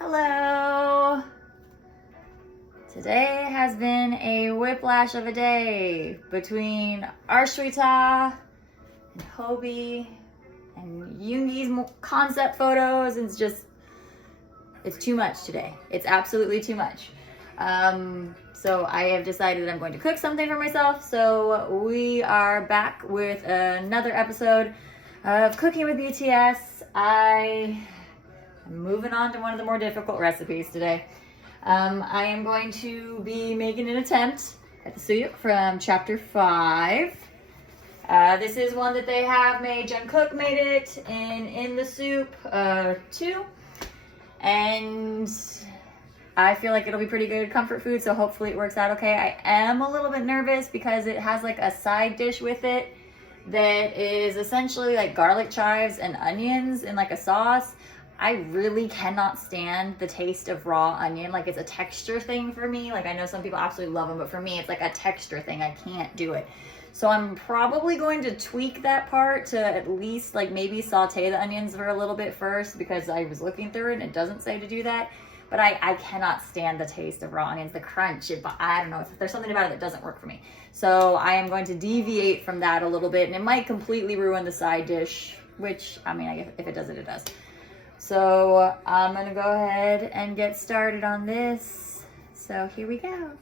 Hello! Today has been a whiplash of a day between Arshwita and Hobie and Yoongi's concept photos. It's too much today. It's absolutely too much. So I have decided I'm going to cook something for myself. So we are back with another episode of Cooking with BTS. I'm moving on to one of the more difficult recipes today. I am going to be making an attempt at the suyuk from chapter 5. This is one that they have made. Jungkook made it in the soup too. And I feel like it'll be pretty good comfort food, so hopefully it works out okay. I am a little bit nervous because it has like a side dish with it that is essentially like garlic chives and onions in like a sauce. I really cannot stand the taste of raw onion. Like, it's a texture thing for me. Like, I know some people absolutely love them, but for me, it's like a texture thing. I can't do it. So I'm probably going to tweak that part to at least like maybe saute the onions for a little bit first, because I was looking through it and it doesn't say to do that. But I cannot stand the taste of raw onions, the crunch. I don't know, there's something about it that doesn't work for me. So I am going to deviate from that a little bit, and it might completely ruin the side dish, which, I mean, if it does it, it does. So I'm gonna go ahead and get started on this. So here we go.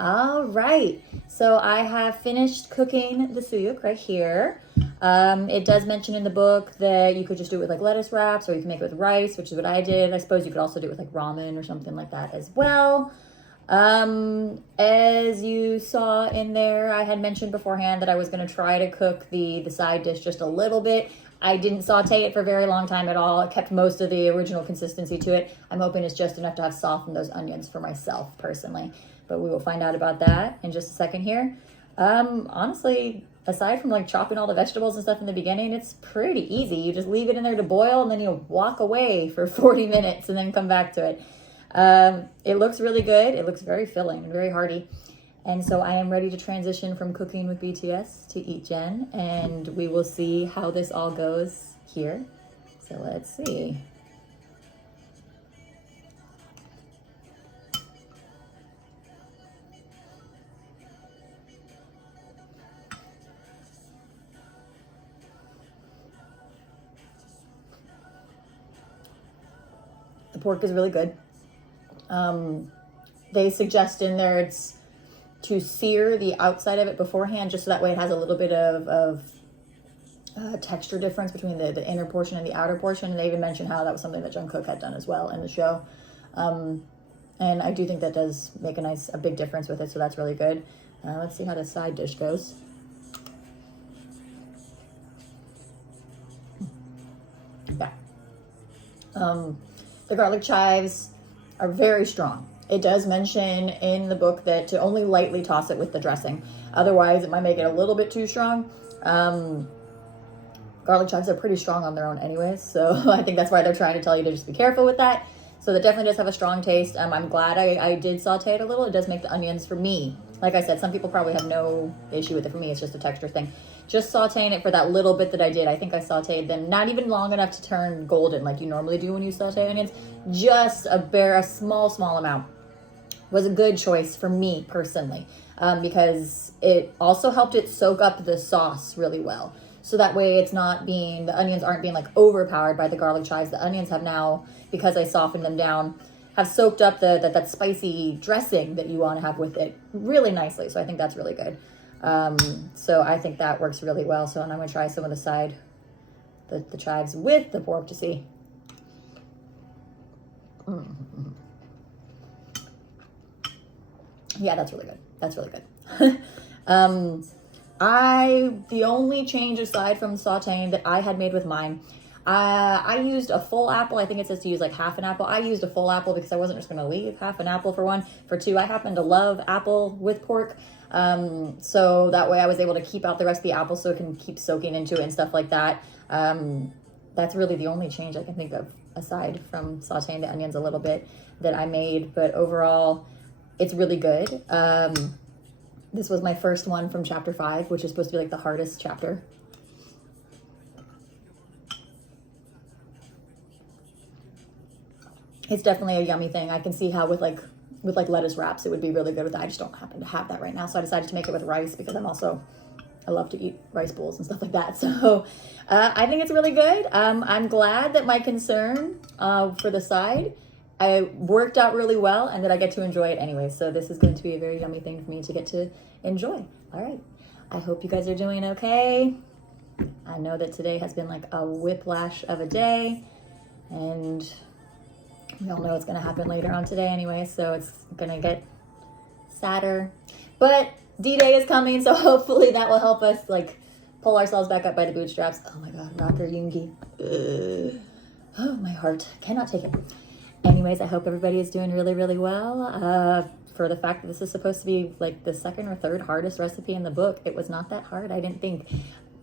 All right, so I have finished cooking the suyuk right here. It does mention in the book that you could just do it with like lettuce wraps, or you can make it with rice, which is what I did. I suppose you could also do it with like ramen or something like that as well. As you saw in there, I had mentioned beforehand that I was going to try to cook the side dish just a little bit. I didn't saute it for a very long time at all. It kept most of the original consistency to it. I'm hoping it's just enough to have softened those onions for myself personally, but we will find out about that in just a second here. Honestly, aside from like chopping all the vegetables and stuff in the beginning, it's pretty easy. You just leave it in there to boil, and then you walk away for 40 minutes and then come back to it. It looks really good. It looks very filling and very hearty. And so I am ready to transition from cooking with BTS to EatJen, and we will see how this all goes here. So let's see. The pork is really good. They suggest in there it's to sear the outside of it beforehand, just so that way it has a little bit of texture difference between the inner portion and the outer portion. And they even mentioned how that was something that Jungkook had done as well in the show. And I do think that does make a big difference with it, so that's really good. Let's see how the side dish goes. Yeah. The garlic chives are very strong. It does mention in the book that to only lightly toss it with the dressing. Otherwise, it might make it a little bit too strong. Garlic chives are pretty strong on their own anyways, so I think that's why they're trying to tell you to just be careful with that. So that definitely does have a strong taste. I'm glad I did saute it a little. It does make the onions, for me, like I said, some people probably have no issue with it. For me, it's just a texture thing. Just sauteing it for that little bit that I did. I think I sauteed them not even long enough to turn golden like you normally do when you saute onions. Just a small amount was a good choice for me personally, because it also helped it soak up the sauce really well. So that way the onions aren't being like overpowered by the garlic chives. The onions have now, because I softened them down, have soaked up that spicy dressing that you want to have with it really nicely. So I think that's really good. So I think that works really well. So I'm going to try some of the chives with the pork to see. Mm-hmm. Yeah, that's really good. That's really good. The only change aside from sauteing that I had made with mine, I used a full apple. I think it says to use like half an apple. I used a full apple because I wasn't just going to leave half an apple for one. For two, I happen to love apple with pork. So that way I was able to keep out the rest of the apple so it can keep soaking into it and stuff like that. That's really the only change I can think of aside from sauteing the onions a little bit that I made. But overall, it's really good. This was my first one from chapter 5, which is supposed to be like the hardest chapter. It's definitely a yummy thing. I can see how with like lettuce wraps, it would be really good with that. I just don't happen to have that right now. So I decided to make it with rice because I love to eat rice bowls and stuff like that. So I think it's really good. I'm glad that my concern for the side, I worked out really well and that I get to enjoy it anyway. So this is going to be a very yummy thing for me to get to enjoy. All right. I hope you guys are doing okay. I know that today has been like a whiplash of a day, and we all know it's going to happen later on today anyway. So it's going to get sadder, but D-Day is coming. So hopefully that will help us like pull ourselves back up by the bootstraps. Oh my God, Rocker Yoongi. Oh, my heart cannot take it. Anyways, I hope everybody is doing really, really well. For the fact that this is supposed to be like the second or third hardest recipe in the book, it was not that hard, I didn't think.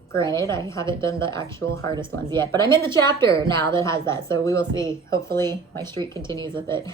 Granted, I haven't done the actual hardest ones yet, but I'm in the chapter now that has that, so we will see. Hopefully my streak continues with it.